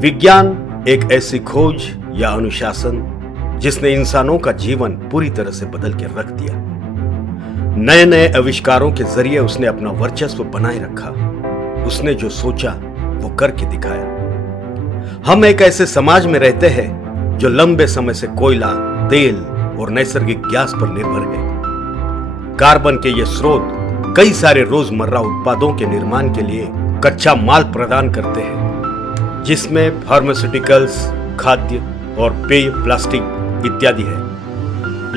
विज्ञान एक ऐसी खोज या अनुशासन जिसने इंसानों का जीवन पूरी तरह से बदल के रख दिया। नए नए आविष्कारों के जरिए उसने अपना वर्चस्व बनाए रखा। उसने जो सोचा वो करके दिखाया। हम एक ऐसे समाज में रहते हैं जो लंबे समय से कोयला, तेल और नैसर्गिक गैस पर निर्भर है। कार्बन के ये स्रोत कई सारे रोजमर्रा उत्पादों के निर्माण के लिए कच्चा माल प्रदान करते हैं, जिसमें फार्मास्यूटिकल्स, खाद्य और पेय, प्लास्टिक इत्यादि है।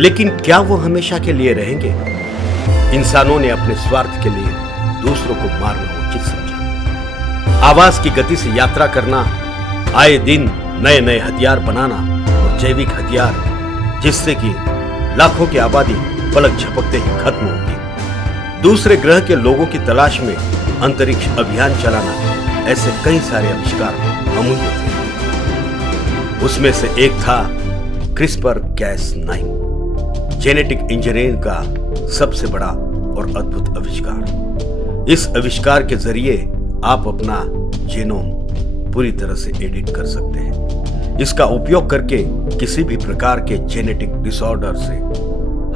लेकिन क्या वो हमेशा के लिए रहेंगे? इंसानों ने अपने स्वार्थ के लिए दूसरों को मारना उचित समझा। आवाज की गति से यात्रा करना, आए दिन नए नए हथियार बनाना और जैविक हथियार, जिससे कि लाखों की आबादी पलक झपकते ही खत्म होगी। दूसरे ग्रह के लोगों की तलाश में अंतरिक्ष अभियान चलाना, ऐसे कई सारे आविष्कार अमूल्य थे। उसमें से एक था CRISPR-Cas9, जेनेटिक इंजीनियरिंग का सबसे बड़ा और अद्भुत आविष्कार। इस आविष्कार के जरिए आप अपना जीनोम पूरी तरह से एडिट कर सकते हैं। इसका उपयोग करके किसी भी प्रकार के जेनेटिक डिसऑर्डर से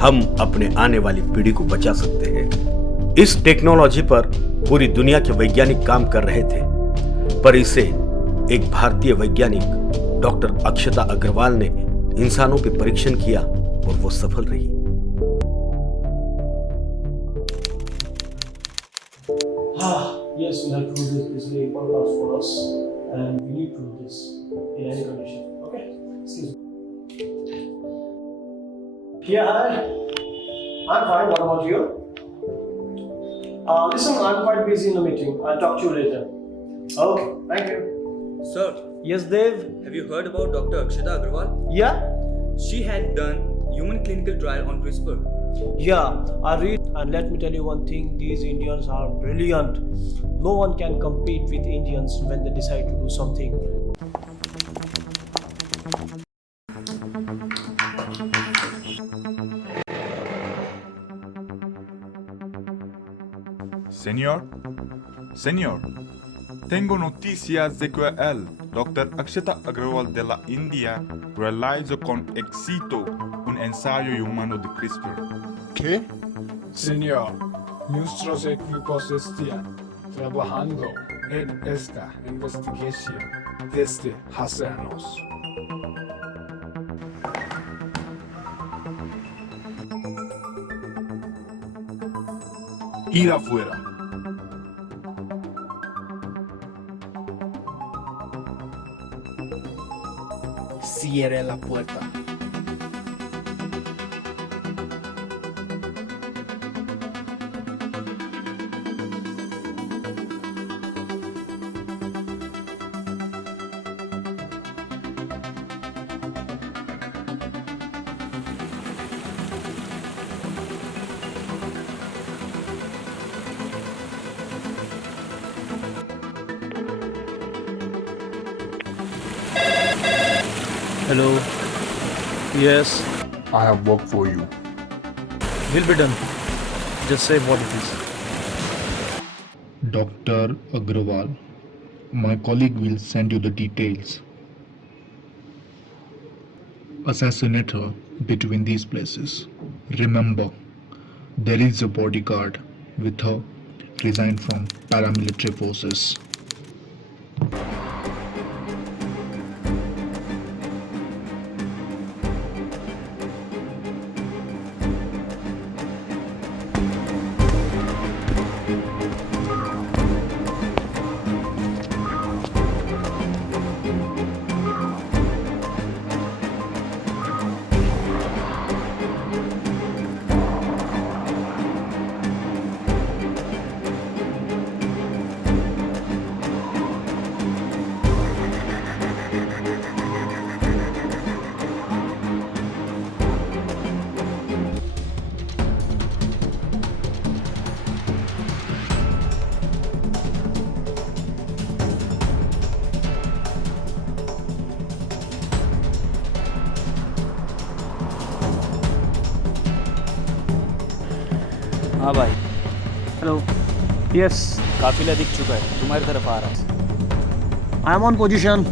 हम अपने आने वाली पीढ़ी को बचा सकते हैं। इस टेक्नोलॉजी पर पूरी दुनिया के वैज्ञानिक काम कर रहे थे, पर इसे एक भारतीय वैज्ञानिक डॉक्टर अक्षता अग्रवाल ने इंसानों पे परीक्षण किया और वो सफल रही। Yes, we have proved this is very important for us, and we need to prove this in any condition. Okay? Excuse me. Yeah, hi. I'm fine. What about you? Listen, I'm quite busy in the meeting. I'll talk to you later. Okay, thank you. Sir, Yes, Dev. have you heard about Dr. Akshata Agrawal? Yeah? She had done human clinical trial on CRISPR. Yeah, I read, and let me tell you one thing, these Indians are brilliant. No one can compete with Indians when they decide to do something. Señor, tengo noticias de que el Dr. Akshata Agrawal de la India realizó con éxito un ensayo humano de CRISPR. ¿Qué? Señor, nuestros equipos están trabajando en esta investigación desde hace años. Ir afuera. Cierre la puerta. Hello. Yes, I have work for you. will be done. Just say what it is. Dr. Agrawal, my colleague will send you the details. Assassinate her between these places. Remember, there is a bodyguard with her, resigned from paramilitary forces. हाँ भाई, Hello. Yes, काफिला दिख चुका है, तुम्हारी तरफ आ रहा है। I am on position.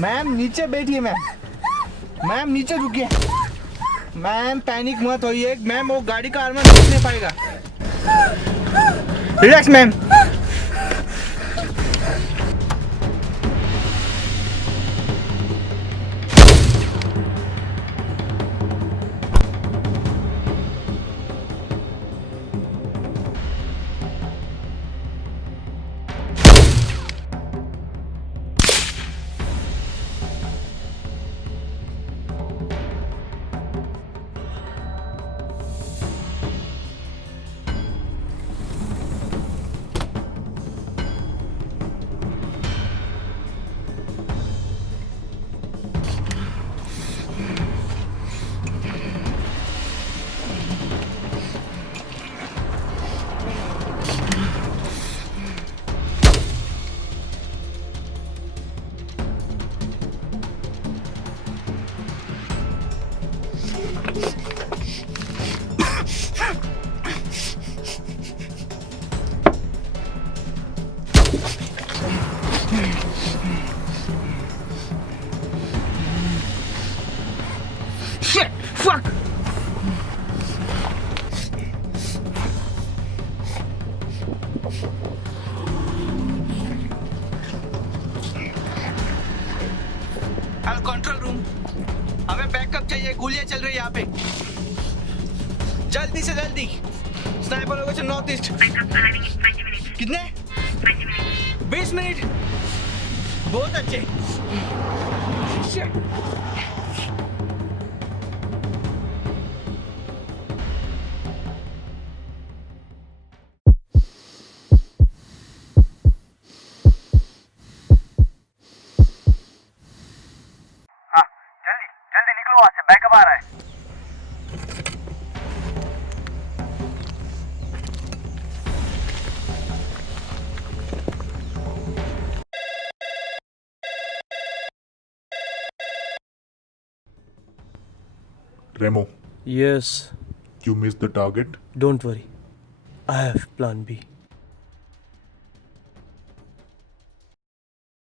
Ma'am नीचे बैठिए मैम। मैम नीचे रुकिए। मैम पैनिक मत होइए मैम, वो गाड़ी का आर्मर नहीं ले पाएगा। Relax ma'am. Shit! Fuck! Hello control room, हमें बैकअप चाहिए। गोलियां चल रही है यहाँ पे, जल्दी से जल्दी। Sniper location north east. कितने? 20 मिनट। बहुत अच्छे। Shit! Remo, Yes, you missed the target. don't worry. I have plan B.